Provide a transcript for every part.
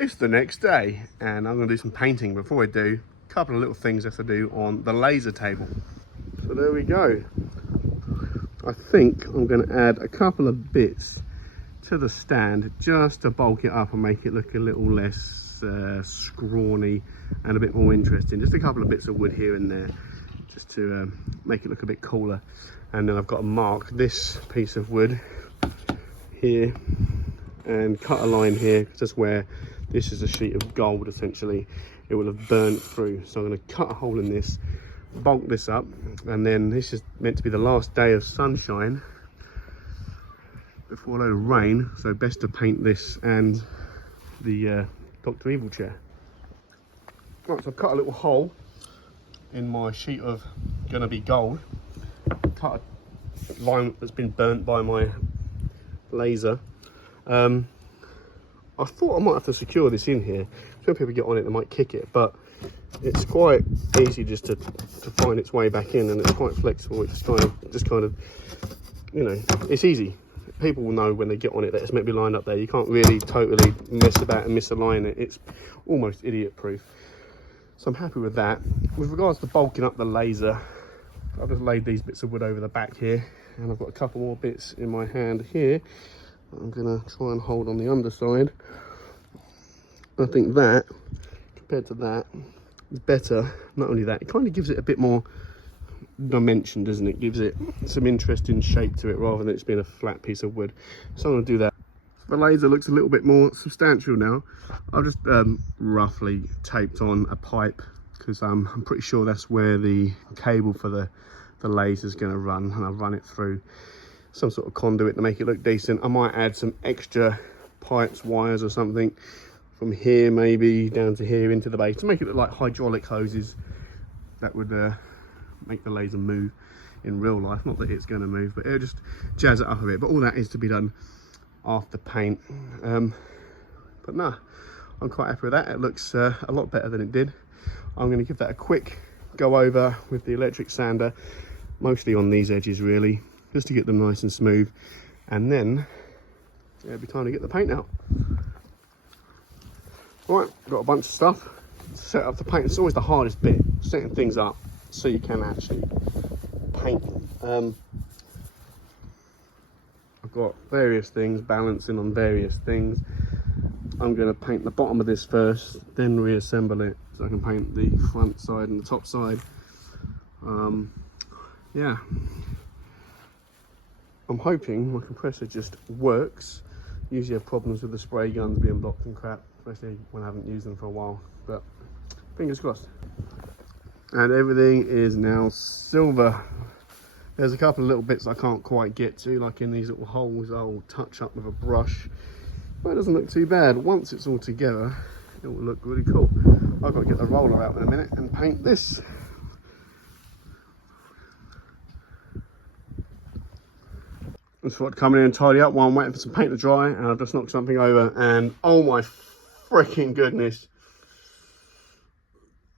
It's the next day and I'm going to do some painting. Before I do, a couple of little things I have to do on the laser table. So there we go. I think I'm going to add a couple of bits to the stand just to bulk it up and make it look a little less scrawny and a bit more interesting. Just a couple of bits of wood here and there just to make it look a bit cooler. And then I've got to mark this piece of wood here and cut a line here, just where this is a sheet of gold. Essentially it will have burnt through, so I'm going to cut a hole in this, bulk this up, and then this is meant to be the last day of sunshine before a load of rain, so best to paint this and the Dr. Evil chair. Right, so I've cut a little hole in my sheet of gonna be gold, cut a line that's been burnt by my laser. I thought I might have to secure this in here. When people get on it, they might kick it, but it's quite easy just to find its way back in, and it's quite flexible. It's just kind of, you know, it's easy. People will know when they get on it that it's meant to be lined up there. You can't really totally mess about and misalign it. It's almost idiot proof. So I'm happy with that. With regards to bulking up the laser, I've just laid these bits of wood over the back here, and I've got a couple more bits in my hand here. I'm gonna try and hold on the underside. I think that, compared to that, is better. Not only that, it kind of gives it a bit more dimension, doesn't it? Gives it some interesting shape to it rather than it just being a flat piece of wood. So I'm gonna do that. The laser looks a little bit more substantial now. I've just roughly taped on a pipe because I'm pretty sure that's where the cable for the laser is going to run, and I've run it through some sort of conduit to make it look decent. I might add some extra pipes, wires or something from here maybe down to here into the base to make it look like hydraulic hoses that would make the laser move in real life. Not that it's going to move, but it'll just jazz it up a bit. But all that is to be done after paint. But no, I'm quite happy with that. It looks a lot better than it did. I'm going to give that a quick go over with the electric sander, mostly on these edges really, just to get them nice and smooth, and then it'll be time to get the paint out. Right, got a bunch of stuff to set up the paint. It's always the hardest bit, setting things up so you can actually paint. I've got various things, balancing on various things. I'm going to paint the bottom of this first, then reassemble it so I can paint the front side and the top side. Yeah, I'm hoping my compressor just works. Usually have problems with the spray guns being blocked and crap, especially when I haven't used them for a while, but fingers crossed. And everything is now silver. There's a couple of little bits I can't quite get to, like in these little holes. I'll touch up with a brush, but it doesn't look too bad. Once it's all together, it will look really cool. I've got to get the roller out in a minute and paint this. Just thought I'd come in and tidy up while I'm waiting for some paint to dry, and I've just knocked something over, and oh my freaking goodness.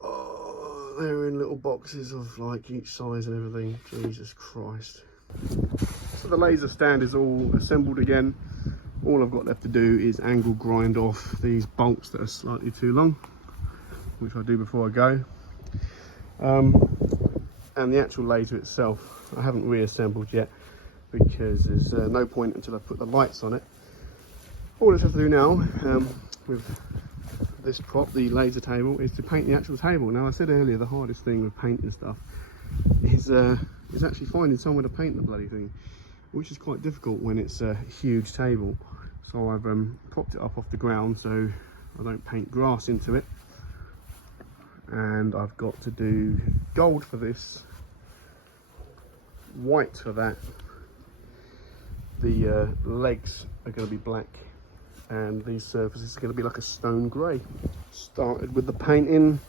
Oh, they're in little boxes of like each size and everything. Jesus Christ. So the laser stand is all assembled again. All I've got left to do is angle grind off these bolts that are slightly too long, which I do before I go. And the actual laser itself, I haven't reassembled yet, because there's no point until I put the lights on it. All I have to do now with this prop, the laser table, is to paint the actual table. Now I said earlier the hardest thing with painting stuff is actually finding somewhere to paint the bloody thing, which is quite difficult when it's a huge table. So I've propped it up off the ground so I don't paint grass into it, and I've got to do gold for this, white for that. The legs are going to be black, and these surfaces are going to be like a stone grey. Started with the painting,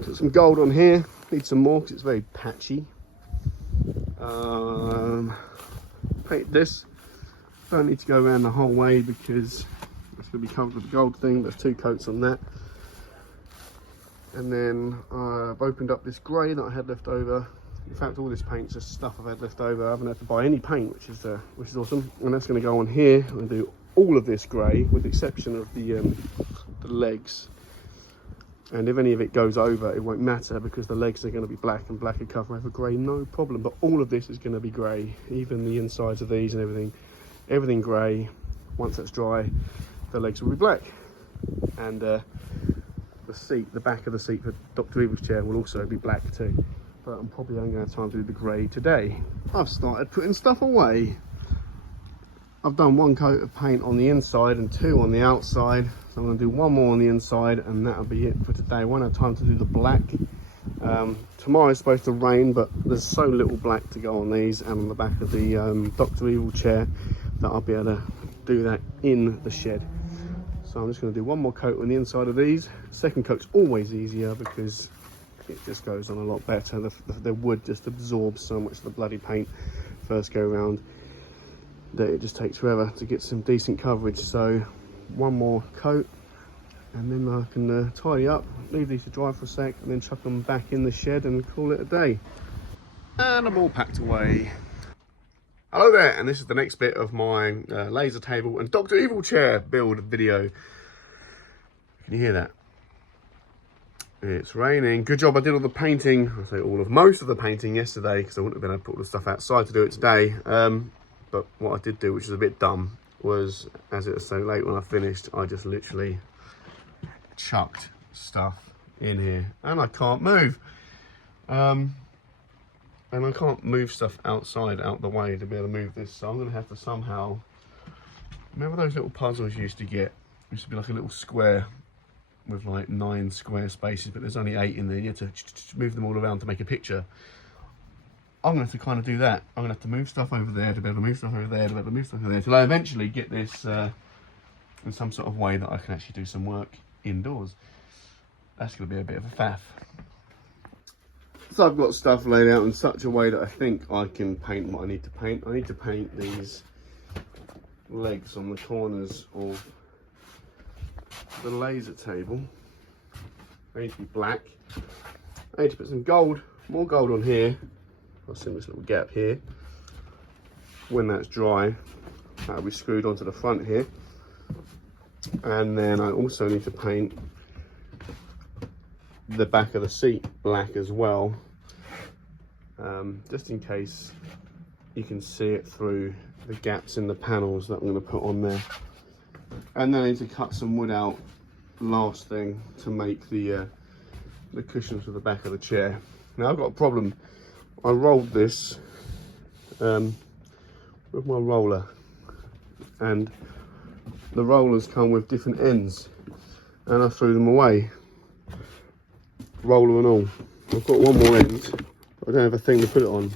put some gold on here, need some more because it's very patchy. Paint this, don't need to go around the whole way because it's going to be covered with the gold thing. There's 2 coats on that. And then I've opened up this grey that I had left over. In fact, all this paint's just stuff I've had left over. I haven't had to buy any paint, which is awesome. And that's going to go on here. I'm going to do all of this grey, with the exception of the legs. And if any of it goes over, it won't matter because the legs are going to be black, and black will cover over grey, no problem. But all of this is going to be grey, even the insides of these and everything grey. Once that's dry, the legs will be black. And the seat, the back of the seat for Dr. Evil's chair will also be black too. But I'm probably only going to have time to do the grey today. I've started putting stuff away. I've done 1 coat of paint on the inside and 2 on the outside. So I'm going to do 1 more on the inside, and that'll be it for today. I won't have time to do the black. Tomorrow is supposed to rain, but there's so little black to go on these and on the back of the Dr. Evil chair that I'll be able to do that in the shed. So I'm just going to do 1 more coat on the inside of these. Second coat's always easier because it just goes on a lot better. The wood just absorbs so much of the bloody paint first go around that it just takes forever to get some decent coverage. So 1 more coat, and then I can tidy up, leave these to dry for a sec, and then chuck them back in the shed and call it a day. And I'm all packed away. Hello there, and this is the next bit of my laser table and Dr. Evil chair build video. Can you hear that? It's raining. Good job I did all the painting, I say most of the painting yesterday, because I wouldn't have been able to put all the stuff outside to do it today. But what I did do, which is a bit dumb, was, as it was so late when I finished, I just literally chucked stuff in here, and I can't move. And I can't move stuff outside, out the way, to be able to move this, so I'm going to have to somehow... Remember those little puzzles you used to get? It used to be like a little square with like 9 square spaces, but there's only 8 in there. You have to move them all around to make a picture. I'm going to have to kind of do that. I'm going to have to move stuff over there to be able to move stuff over there to be able to move stuff over there, till I eventually get this in some sort of way that I can actually do some work indoors. That's going to be a bit of a faff. So I've got stuff laid out in such a way that I think I can paint what I need to paint. I need to paint these legs on the corners of the laser table. They need to be black. I need to put some gold, more gold on here. I'll see this little gap here. When that's dry, that'll be screwed onto the front here. And then I also need to paint the back of the seat black as well, just in case you can see it through the gaps in the panels that I'm going to put on there. And then I need to cut some wood out last thing to make the cushions for the back of the chair. Now I've got a problem. I rolled this with my roller, and the rollers come with different ends, and I threw them away, roller and all. I've got 1 more end, but I don't have a thing to put it on,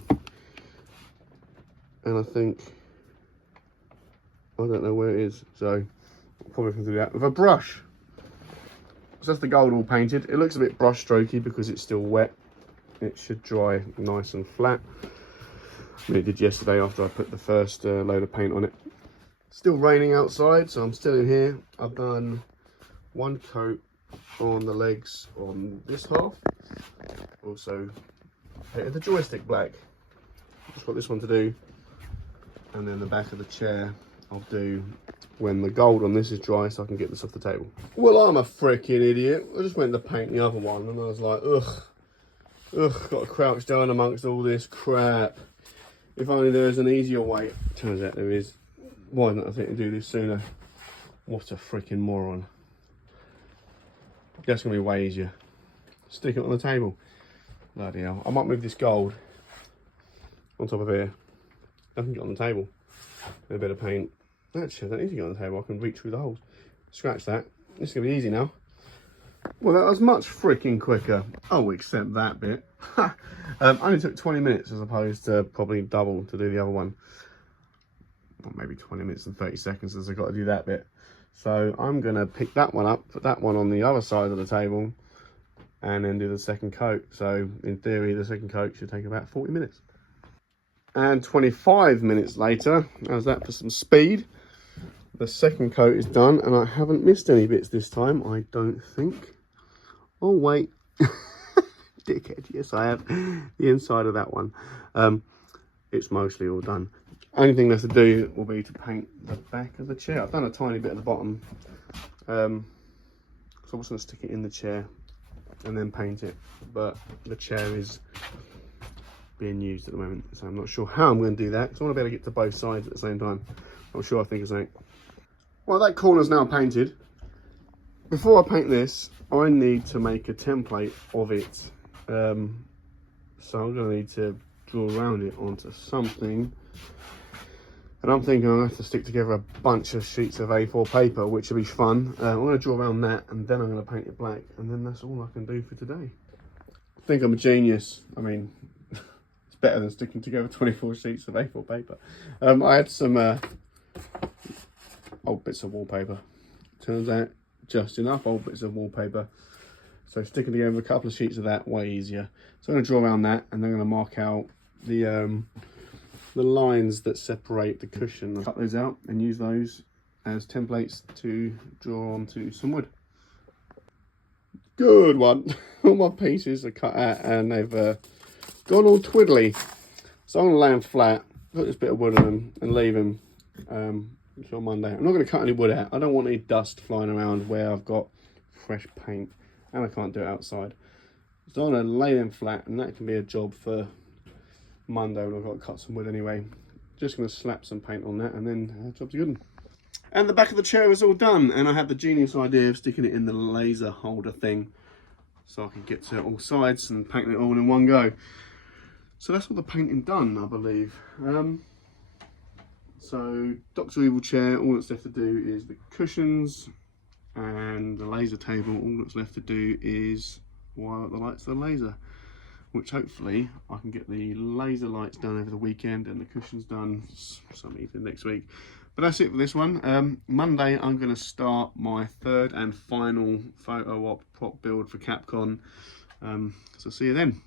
and I think I don't know where it is, so I'll probably have to do that with a brush. So that's the gold all painted. It looks a bit brush strokey because it's still wet. It should dry nice and flat. I mean, it did yesterday after I put the first load of paint on it. Still raining outside, so I'm still in here. I've done 1 coat on the legs on this half. Also painted the joystick black. Just got this one to do, and then the back of the chair I'll do when the gold on this is dry, so I can get this off the table. Well, I'm a freaking idiot. I just went to paint the other one, and I was like, ugh, got to crouch down amongst all this crap. If only there was an easier way. Turns out there is. Why didn't I think to do this sooner? What a freaking moron. That's going to be way easier. Stick it on the table. Bloody hell. I might move this gold on top of here. I can get on the table. And a bit of paint. Actually, I don't need to get on the table. I can reach through the holes. Scratch that. This is going to be easy now. Well, that was much freaking quicker. Oh, except that bit. Only took 20 minutes as opposed to probably double to do the other one. Or maybe 20 minutes and 30 seconds as I've got to do that bit. So I'm going to pick that one up, put that one on the other side of the table, and then do the second coat. So in theory, the second coat should take about 40 minutes. And 25 minutes later, how's that for some speed? The second coat is done, and I haven't missed any bits this time, I don't think. Oh, wait. Dickhead, yes, I have. The inside of that one. It's mostly all done. Only thing left to do will be to paint the back of the chair. I've done a tiny bit at the bottom, so I'm just going to stick it in the chair and then paint it. But the chair is being used at the moment, so I'm not sure how I'm going to do that, because I want to be able to get to both sides at the same time. I'm sure I think of something. Well, that corner's now painted. Before I paint this, I need to make a template of it. So I'm going to need to draw around it onto something. And I'm thinking I'll have to stick together a bunch of sheets of A4 paper, which will be fun. I'm going to draw around that, and then I'm going to paint it black, and then that's all I can do for today. I think I'm a genius. I mean, it's better than sticking together 24 sheets of A4 paper. I had some old bits of wallpaper. Turns out just enough old bits of wallpaper. So sticking together a couple of sheets of that, way easier. So I'm going to draw around that, and then I'm going to mark out the lines that separate the cushion. I'll cut those out and use those as templates to draw onto some wood. Good one. All my pieces are cut out and they've gone all twiddly. So I'm going to lay them flat, put this bit of wood on them and leave them until Monday. I'm not going to cut any wood out. I don't want any dust flying around where I've got fresh paint, and I can't do it outside. So I'm going to lay them flat, and that can be a job for Monday when I've got to cut some wood anyway. Just going to slap some paint on that, and then job's good. And the back of the chair is all done, and I had the genius idea of sticking it in the laser holder thing so I can get to all sides and paint it all in one go. So that's all the painting done, I believe. So Dr. Evil chair, all that's left to do is the cushions and the laser table. All that's left to do is wire up the lights to the laser, which hopefully I can get the laser lights done over the weekend and the cushions done some evening next week. But that's it for this one. Monday I'm going to start my third and final photo op prop build for Capcom. So see you then.